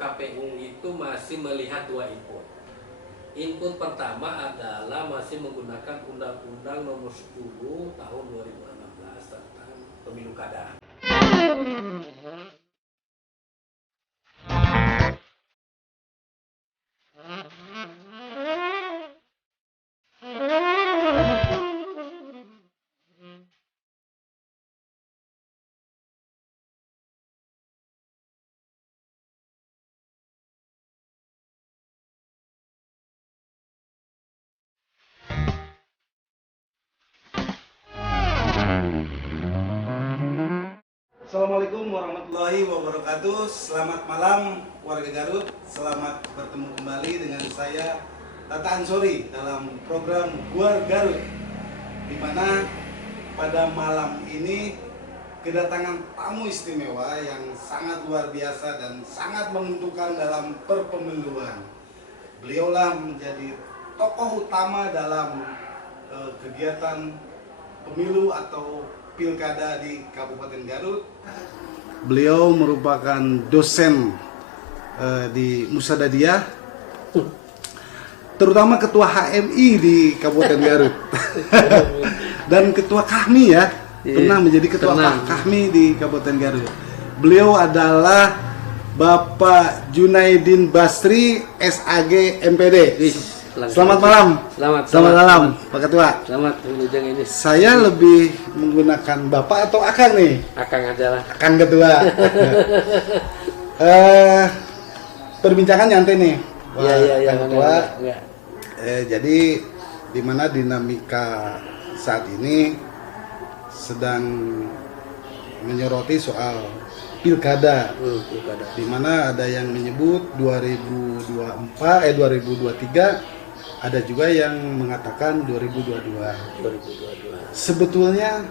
KPU itu masih melihat dua input. Input pertama adalah masih menggunakan Undang-Undang Nomor 10 Tahun 2016 tentang Pemilu Kada. Assalamualaikum warahmatullahi wabarakatuh. Selamat malam warga Garut. Selamat bertemu kembali dengan saya Tata Ansori dalam program Guar Garut, di mana pada malam ini kedatangan tamu istimewa yang sangat luar biasa dan sangat menentukan dalam perpemiluan. Beliaulah menjadi tokoh utama dalam kegiatan pemilu atau pilkada di Kabupaten Garut. Beliau merupakan dosen di Musadadiyah, terutama ketua HMI di Kabupaten Garut dan ketua Kahmi ya, pernah menjadi ketua Kahmi di Kabupaten Garut. Beliau adalah Bapak Junaidin Basri, SAG MPD. Selamat malam. Selamat malam, Pak Ketua. Selamat menunjang ini. Saya lebih menggunakan Bapak atau Akang nih? Akang aja lah. Akang Ketua. Perbincangan nyantai nih, Pak Ketua. Jadi di mana dinamika saat ini sedang menyoroti soal pilkada. Di mana ada yang menyebut 2023, ada juga yang mengatakan 2022. Sebetulnya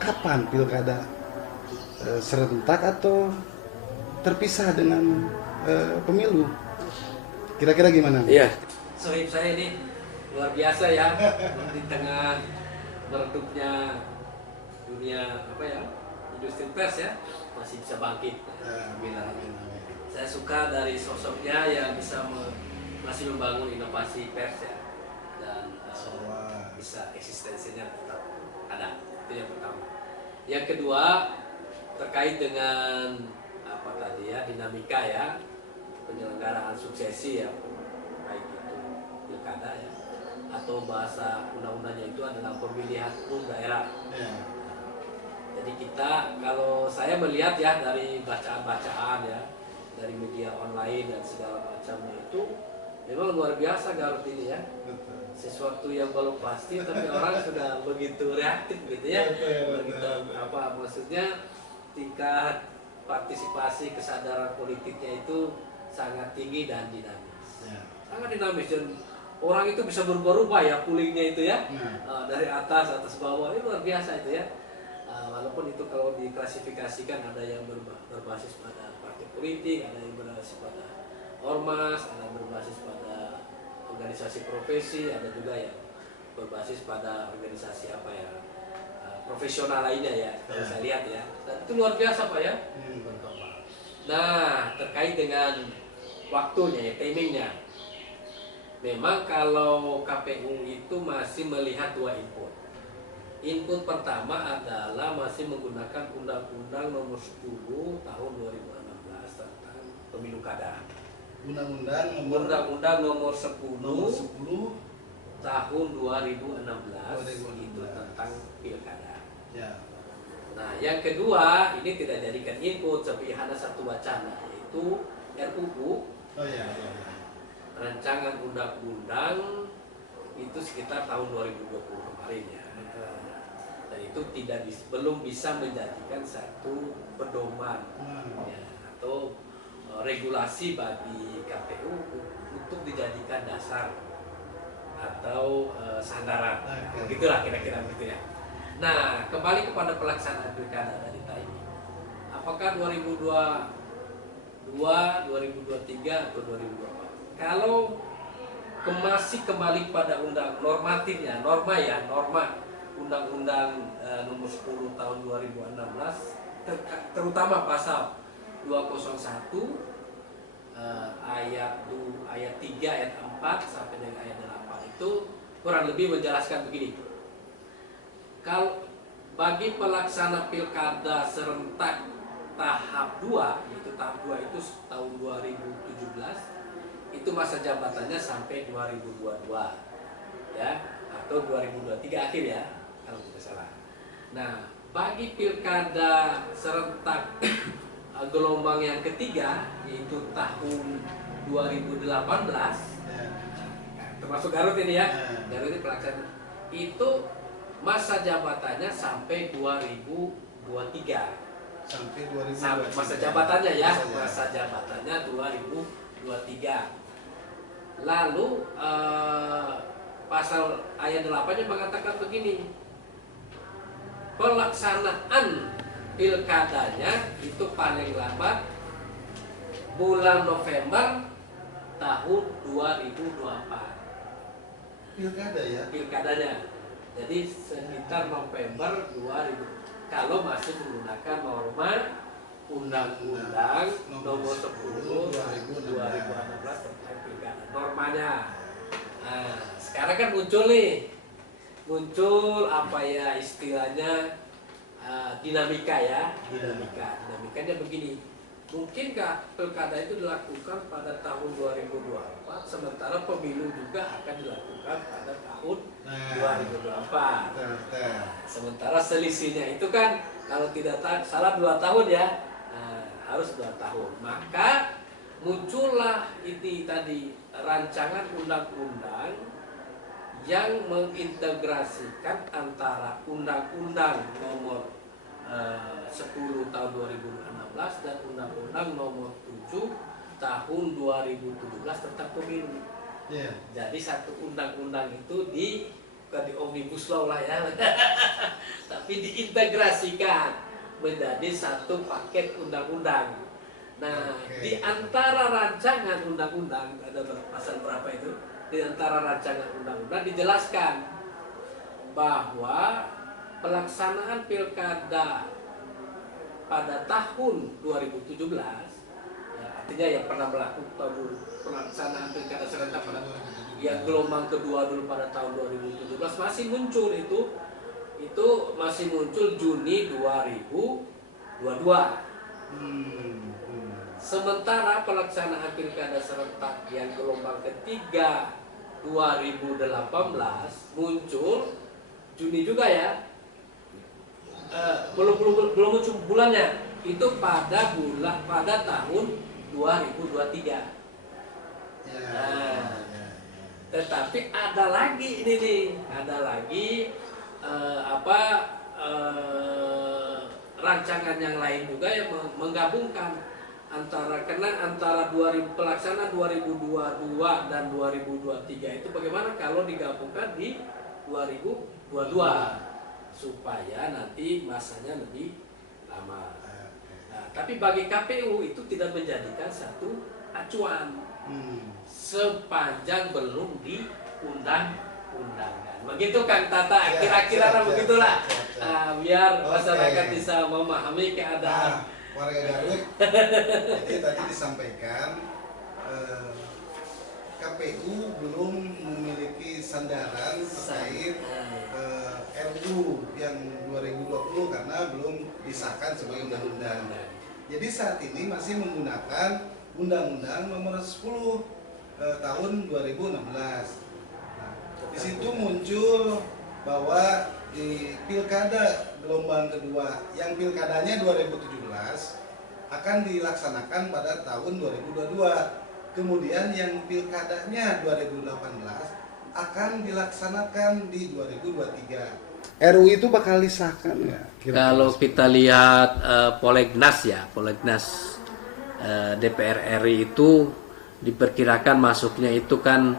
kapan pilkada serentak atau terpisah dengan pemilu? Kira-kira gimana? Iya. Sohib saya ini luar biasa ya, di tengah meredupnya dunia industri pers ya, masih bisa bangkit. Saya suka dari sosoknya yang bisa masih membangun inovasi pers ya, dan bisa eksistensinya tetap ada. Itu yang pertama. Yang kedua, terkait dengan dinamika ya, penyelenggaraan suksesi ya, baik itu pilkada ya, atau bahasa undang-undangnya itu adalah pemilihan umum daerah. Jadi kita, kalau saya melihat ya dari bacaan-bacaan ya, dari media online dan segala macamnya itu, memang luar biasa Garut ini ya. Sesuatu yang belum pasti tapi orang sudah begitu reaktif gitu ya. Begitu maksudnya tingkat partisipasi kesadaran politiknya itu sangat tinggi dan dinamis. Sangat dinamis, dan orang itu bisa berubah-ubah ya pulingnya itu ya. Dari atas bawah, itu luar biasa itu ya. Walaupun itu kalau diklasifikasikan ada yang berbasis pada partai politik, ada yang berbasis pada ormas, ada yang berbasis pada organisasi profesi, ada juga yang berbasis pada organisasi profesional lainnya ya, kalau saya lihat ya. Dan itu luar biasa Pak ya. Nah, terkait dengan waktunya ya, timingnya, memang kalau KPU itu masih melihat dua input. Input pertama adalah masih menggunakan Undang-Undang Nomor 10 Tahun 2016 tentang Pemilu Kada. Undang-Undang Nomor 10 Tahun 2016 itu tentang pilkada. Nah, yang kedua ini tidak jadikan input, tapi hanya satu wacana, yaitu RUU. Rancangan undang-undang itu sekitar tahun 2020 kemarin ya. Dan itu belum bisa menjadikan satu pedoman ya, atau regulasi bagi KPU untuk dijadikan dasar atau sandaran. Begitulah kira-kira begitu ya. Nah, kembali kepada pelaksanaan pilkada tadi ini. Apakah 2022, 2023 atau 2024? Kalau masih kembali pada norma Undang-Undang Nomor 10 Tahun 2016, terutama pasal 201 4 sampai dengan ayat 8 itu kurang lebih menjelaskan begini. Kalau bagi pelaksana pilkada serentak tahap 2, yaitu tahap 2 itu tahun 2017, itu masa jabatannya sampai 2022 ya, atau 2023 akhir ya kalau tidak salah. Nah, bagi pilkada serentak gelombang yang ketiga, yaitu tahun 2018, termasuk Garut ini ya, Garut ini pelaksana, itu masa jabatannya sampai 2023. Sampai 2023. Masa jabatannya ya, masa jabatannya 2023. Lalu pasal ayat 8-nya mengatakan begini, pelaksanaan pilkadanya itu paling lambat bulan November tahun 2024. Pilkada ya? Pilkadanya. Jadi sekitar November 2000 kalau masih menggunakan norma Undang-Undang Nomor 10 2016 tentang pilkada. Normanya. Nah, sekarang kan muncul apa ya istilahnya dinamika ya, dinamikanya begini. Mungkinkah pilkada itu dilakukan pada tahun 2024 sementara pemilu juga akan dilakukan pada tahun 2024. Sementara selisihnya itu kan kalau tidak salah 2 tahun ya, harus 2 tahun. Maka muncullah ini tadi rancangan undang-undang yang mengintegrasikan antara Undang-Undang Nomor 10 tahun 2016 dan Undang-Undang Nomor 7 tahun 2017 tentang pemilu. Jadi satu undang-undang itu bukan di omnibus law lah ya, tapi diintegrasikan menjadi satu paket undang-undang. Nah, di antara rancangan undang-undang ada pasal berapa itu? Di antara rancangan undang-undang dijelaskan bahwa pelaksanaan pilkada pada tahun 2017, ya, artinya yang pernah melakukan pelaksanaan pilkada serentak pada yang gelombang kedua dulu pada tahun 2017 masih muncul itu masih muncul Juni 2022. Sementara pelaksanaan pilkada serentak yang gelombang ketiga 2018 muncul Juni juga ya. Belum muncul bulannya, itu pada tahun 2023. Tetapi ada lagi ini nih, rancangan yang lain juga yang menggabungkan antara pelaksanaan 2022 dan 2023 itu bagaimana kalau digabungkan di 2022 supaya nanti masanya lebih lama. Nah, tapi bagi KPU itu tidak menjadikan satu acuan sepanjang belum diundang-undangkan. Begitu Kang Tata, kira-kira begitulah. Biar masyarakat bisa memahami keadaan warga Garut. Jadi tadi disampaikan KPU belum memiliki sandaran terkait RUU yang 2020 karena belum disahkan sebagai undang-undang. Jadi saat ini masih menggunakan Undang-Undang Nomor 10 tahun 2016. Nah, di situ muncul bahwa di pilkada gelombang kedua yang pilkadanya 2017 akan dilaksanakan pada tahun 2022. Kemudian yang pilkadanya 2018 akan dilaksanakan di 2023. RUU itu bakal disahkan ya? Kalau kita lihat Prolegnas DPR RI itu diperkirakan masuknya itu kan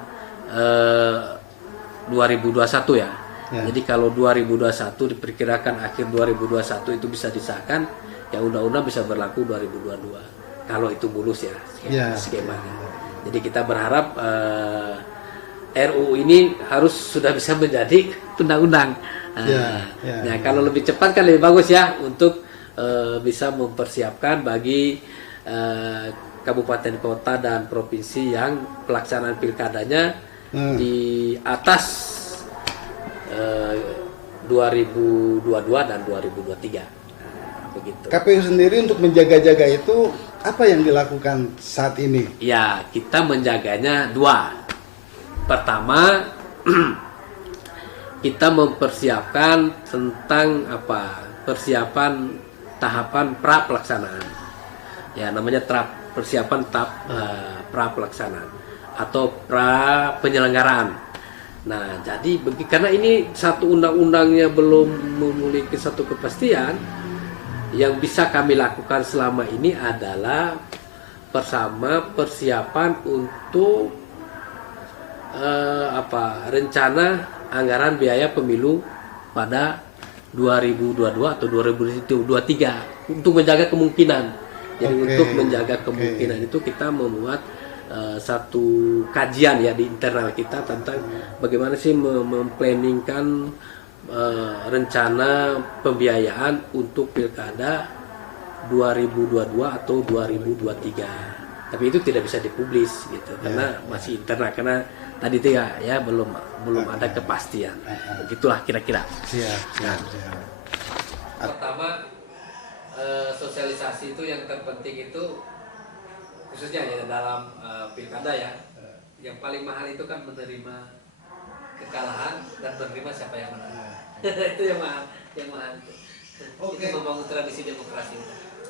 2021 ya. Jadi kalau 2021 diperkirakan akhir 2021 itu bisa disahkan, ya undang-undang bisa berlaku 2022. Kalau itu mulus ya skemanya. Jadi kita berharap RUU ini harus sudah bisa menjadi undang-undang. Nah, kalau lebih cepat kan lebih bagus ya untuk bisa mempersiapkan bagi kabupaten kota dan provinsi yang pelaksanaan pilkadanya di atas 2022 dan 2023. Begitu. KPU sendiri untuk menjaga-jaga itu apa yang dilakukan saat ini? Ya, kita menjaganya dua. Pertama, kita mempersiapkan tentang persiapan tahapan pra pelaksanaan. Ya, namanya persiapan tahap pra pelaksanaan atau pra penyelenggaraan. Nah, jadi karena ini satu undang-undangnya belum memiliki satu kepastian, yang bisa kami lakukan selama ini adalah persiapan untuk rencana anggaran biaya pemilu pada 2022 atau 2023 untuk menjaga kemungkinan. Jadi untuk menjaga kemungkinan itu kita membuat satu kajian ya di internal kita tentang bagaimana sih memplanningkan rencana pembiayaan untuk pilkada 2022 atau 2023. Tapi itu tidak bisa dipublis gitu karena masih internal, karena tadi itu ya belum ada kepastian. Begitulah kira-kira. Siap. Pertama, sosialisasi itu yang terpenting itu khususnya ya dalam pilkada ya. Yang paling mahal itu kan menerima kekalahan dan menerima siapa yang menang. Itu yang mahal itu. Itu membangun tradisi demokrasi.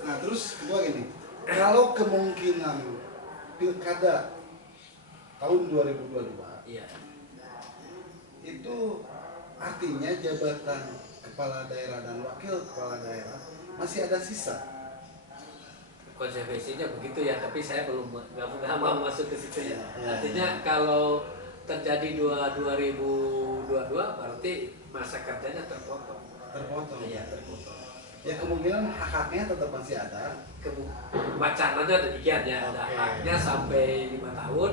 Nah, terus kedua gini, kalau kemungkinan pilkada tahun 2022 iya, itu artinya jabatan kepala daerah dan wakil kepala daerah masih ada sisa. konsekuensinya begitu ya, tapi saya nggak mau masuk ke situ ya. Artinya kalau terjadi 2022 berarti masa kerjanya terpotong. Iya, terpotong. Ya kemungkinan hak-haknya tetap masih ada. Wacananya demikian ya, ada haknya sampai 5 tahun.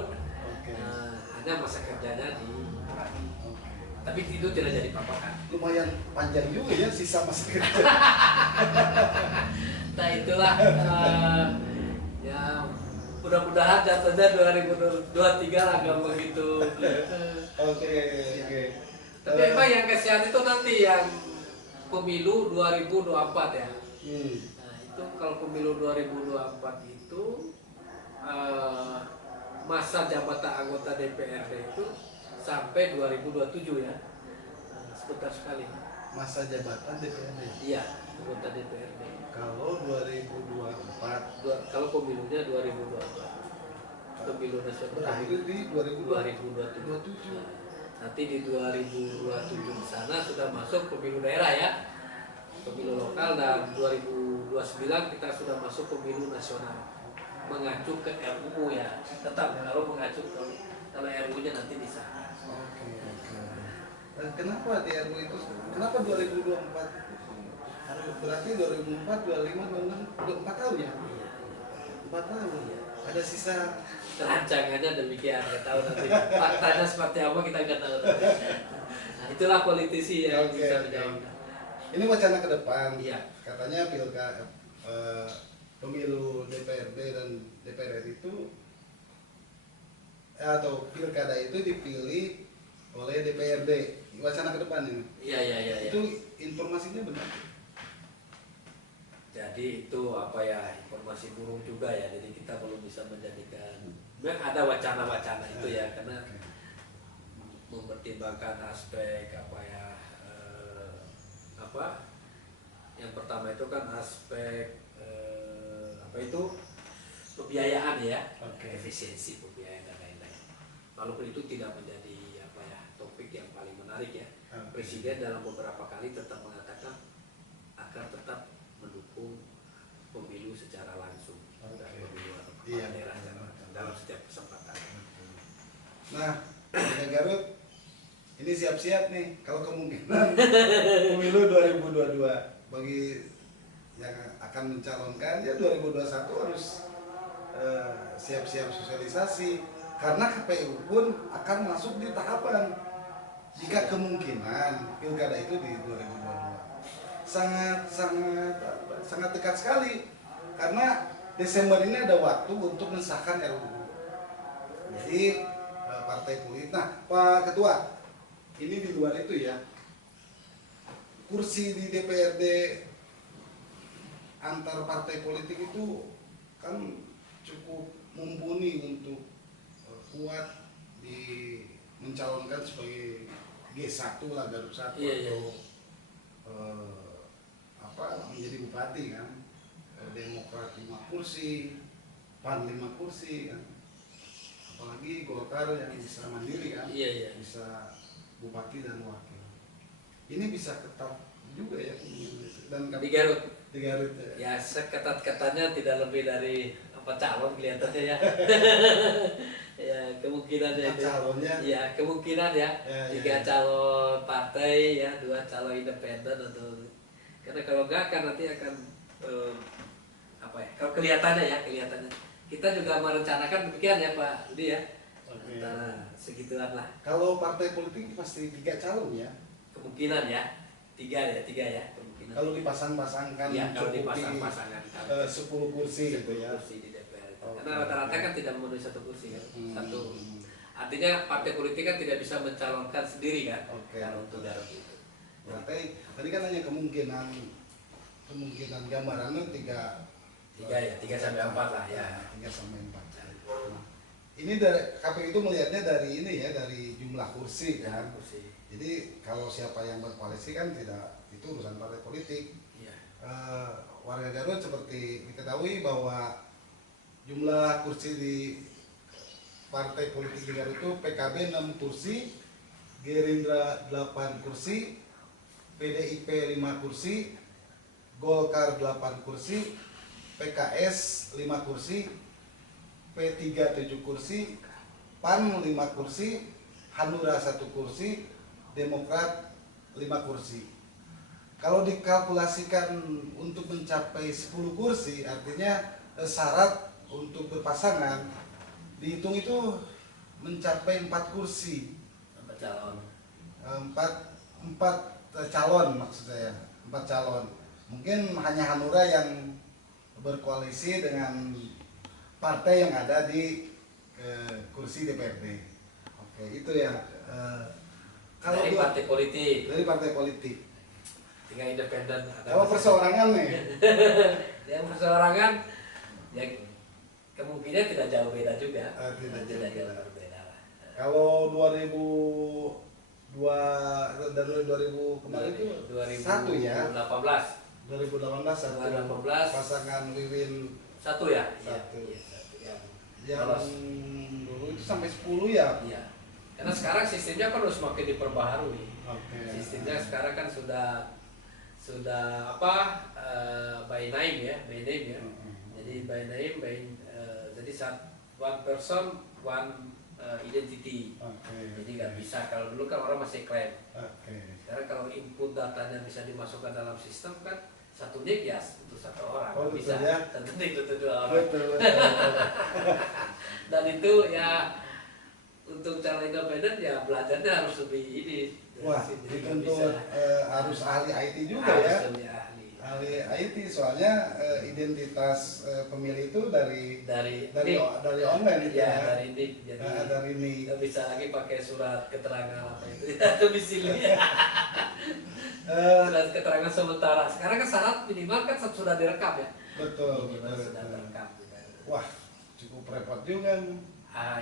Hanya masa kerjanya dikurangi. Tapi itu tidak jadi apa-apa kan. Lumayan panjang juga ya sisa masa kerja. Nah itulah ya mudah-mudahan datanya 2023 lah nggak begitu. Oke. Tapi memang yang kesian itu nanti yang pemilu 2024 ya. Nah itu kalau pemilu 2024 itu masa jabatan anggota DPRD itu sampai 2027 ya. Sebentar sekali. Masa jabatan DPRD. Iya, anggota DPRD. Kalau 2024, kalau pemilunya 2024. Pemilu nasional berakhir di 2027. Nanti di 2027 di sana sudah masuk pemilu daerah ya. Pemilu lokal, dan 2029 kita sudah masuk pemilu nasional. Mengacu ke RUU ya. Tetap kalau mengacu kalau RUU-nya nanti di sana. Kenapa di RU itu? Kenapa 2024? Berarti 2004, 25, 26, 4 tahun ya? 4 tahun. Ada sisa. Rancangannya demikian, nggak tahu nanti. Faktanya seperti apa kita nggak tahu. Nah, itulah politisi yang bisa menjawab. Ini wacana ke depan. Iya. Katanya pemilu DPRD dan DPR RI itu atau pilkada itu dipilih oleh DPRD. Wacana ke depan ini. Iya. Itu informasinya benar. Jadi itu informasi burung juga ya. Jadi kita belum bisa menjadikan. Memang ada wacana-wacana itu ya, karena mempertimbangkan aspek yang pertama itu kan aspek pembiayaan ya, efisiensi pembiayaan dan lain-lain. Walaupun itu tidak menjadi topik yang paling menarik ya. Presiden dalam beberapa kali tetap mengatakan akan tetap mendukung pemilu secara langsung, pemilu daerah dalam setiap kesempatan. Nah, Warga Garut ini siap-siap nih kalau kemungkinan pemilu 2022 bagi yang akan mencalonkan ya 2021 harus siap-siap sosialisasi karena KPU pun akan masuk di tahapan jika kemungkinan pilkada itu di 2022 sangat dekat sekali karena Desember ini ada waktu untuk mensahkan RUU. Jadi partai politik. Nah, Pak Ketua, ini di luar itu ya, kursi di DPRD antar partai politik itu kan cukup mumpuni untuk kuat di mencalonkan sebagai G1 lah, Garut 1 atau menjadi bupati kan. Demokrat 5 kursi, PAN 5 kursi kan. Apalagi Golkar yang bisa mandiri kan, bisa bupati dan wakil. Ini bisa ketat juga ya, dan di Garut. Di Garut ya seketat-ketatnya tidak lebih dari 4 calon kelihatannya ya. Ya kemungkinan ya, calonnya ya kemungkinan ya, 3 calon partai ya, 2 calon independen, atau karena kalau enggak kan nanti akan kalau kelihatannya kita juga merencanakan demikian ya Pak Budi ya. Antara segituan lah. Kalau partai politik pasti 3 calon ya? Kemungkinan ya, 3 ya kemungkinan. Kalau dipasang-pasangkan ya, kalau dipasang-pasangan 10 kursi gitu ya. Kursi di DPR. Karena rata-rata kan tidak memenuhi 1 kursi kan. Satu. Artinya partai politik kan tidak bisa mencalonkan sendiri kan. Kalau untuk Garut itu. Berarti tadi kan hanya kemungkinan gambarannya 3 sampai 4 lah ya. 3 sampai 4. Nah, ini dari KPU itu melihatnya dari ini ya, dari jumlah kursi kan. Jadi kalau siapa yang berkoalisi kan tidak, itu urusan partai politik. Warga Garut seperti diketahui bahwa jumlah kursi di partai politik di Garut itu PKB 6 kursi, Gerindra 8 kursi, PDIP 5 kursi, Golkar 8 kursi, PKS 5 kursi, P3 7 kursi, PAN 5 kursi, Hanura 1 kursi, Demokrat 5 kursi. Kalau dikalkulasikan untuk mencapai 10 kursi, artinya syarat untuk berpasangan dihitung itu mencapai 4 kursi. 4 calon. 4 calon maksud saya, 4 calon. Mungkin hanya Hanura yang berkoalisi dengan partai yang ada di kursi DPRD. Oke, itu ya. Kalau dari partai politik. Dari partai politik. Tinggal independen. Kalau perseorangan nih. Yang perseorangan ya kemungkinan tidak jauh beda juga. Tidak jauh berbeda lah. Kalau dari 2000 kemarin itu 1 ya. 2018 pasangan Wiwin 1 ya. Yang dulu itu sampai 10 ya. Iya. Karena sekarang sistemnya kan harus semakin diperbaharui. Sistemnya sekarang kan sudah by name ya. Jadi by name, jadi one person one identity. Jadi nggak bisa, kalau dulu kan orang masih klaim. Sekarang kalau input datanya bisa dimasukkan dalam sistem kan, 1 nik ya untuk 1 orang. Bisa ya? 1 nik untuk 2 orang. Betul. Dan itu ya untuk calon independen ya belajarnya harus lebih ini. Wah, itu untuk harus ahli IT juga ya. Ahli IT, soalnya identitas pemilih itu dari online itu ya. Dari NIK. Jadi dari NIK. nggak bisa lagi pakai surat keterangan apa itu ya, domisili. Surat keterangan sementara. Sekarang kan syarat minimal kan sudah direkam ya. Betul. Sudah direkam. Wah, cukup repot juga.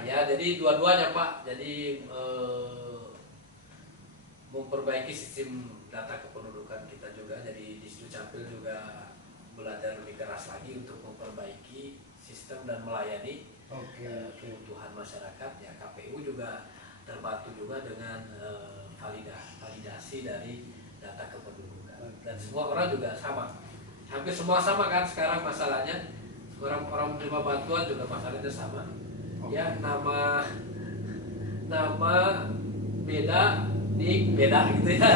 Ya, jadi dua-duanya Pak. Jadi memperbaiki sistem data kependudukan kita juga. Jadi di Dukcapil juga belajar lebih keras lagi untuk memperbaiki sistem dan melayani kebutuhan masyarakat. Ya, KPU juga terbantu juga dengan validasi dari data kependudukan. Dan semua orang juga sama. Hampir semua sama kan sekarang masalahnya. Orang menerima bantuan juga masalahnya sama. Ya, nama beda, nik beda gitu ya.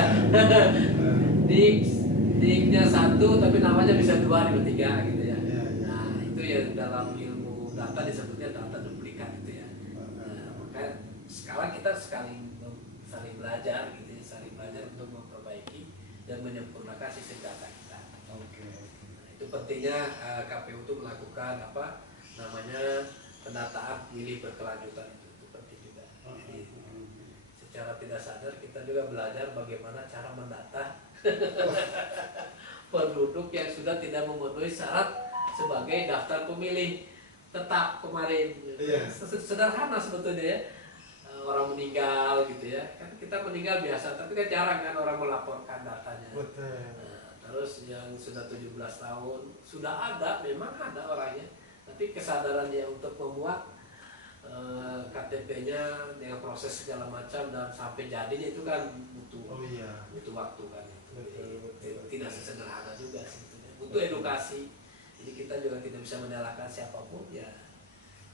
Niknya 1 tapi namanya bisa 2 atau 3 gitu ya. Nah, itu ya dalam ilmu data disebutnya data duplikat gitu ya. Nah, makanya sekarang kita saling belajar gitu ya, saling belajar untuk memperbaiki dan menyempurnakan sistem data kita. Nah, itu Itu pentingnya KPU itu melakukan apa namanya pendataan pemilih berkelanjutan itu penting juga. Jadi secara tidak sadar kita juga belajar bagaimana cara mendata penduduk yang sudah tidak memenuhi syarat sebagai daftar pemilih tetap kemarin. Sederhana sebetulnya ya. Orang meninggal gitu ya, kan kita meninggal biasa, tapi kan jarang kan orang melaporkan datanya. Terus yang sudah 17 tahun sudah ada, memang ada orangnya, tapi kesadarannya untuk membuat KTP-nya dengan proses segala macam dan sampai jadinya itu kan butuh waktu kan itu. Tidak sesederhana juga sebetulnya, butuh edukasi. Jadi kita juga tidak bisa menyalahkan siapapun ya.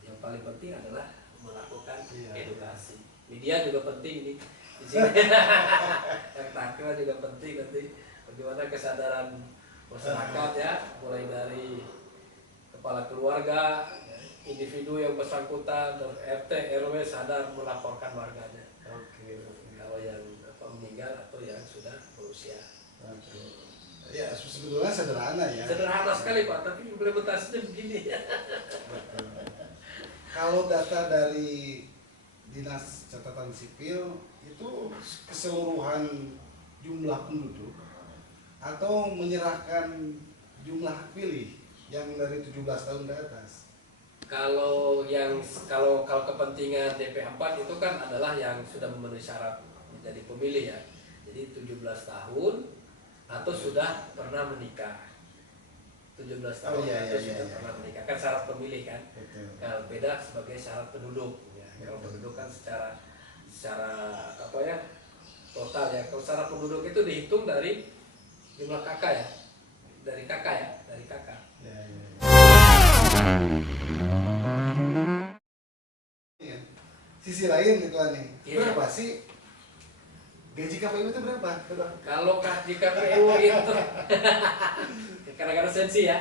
Yang paling penting adalah melakukan edukasi. Media juga penting nih di sini. Yang takwa juga penting nanti bagaimana kesadaran masyarakat ya, mulai dari kepala keluarga, individu yang bersangkutan, dan RT RW sadar melaporkan warganya. Kalau yang meninggal atau yang sudah berusia. Ya sebetulnya sederhana ya. Sederhana sekali Pak, tapi implementasinya begini ya. Kalau data dari Dinas Catatan Sipil itu keseluruhan jumlah penduduk atau menyerahkan jumlah hak pilih yang dari 17 tahun ke atas? Kalau kepentingan DP4 itu kan adalah yang sudah memenuhi syarat menjadi pemilih ya. Jadi 17 tahun atau sudah pernah menikah. 17 tahun atau sudah pernah menikah kan syarat pemilih kan. Kalau beda sebagai syarat penduduk ya. Kalau penduduk kan secara apa ya total ya. Kalau syarat penduduk itu dihitung dari jumlah kakak ya, dari kakak. Sisi lain gitu nih, berapa sih gaji KPU itu berapa? Kalau gaji KPU itu kadang-kadang sensi ya.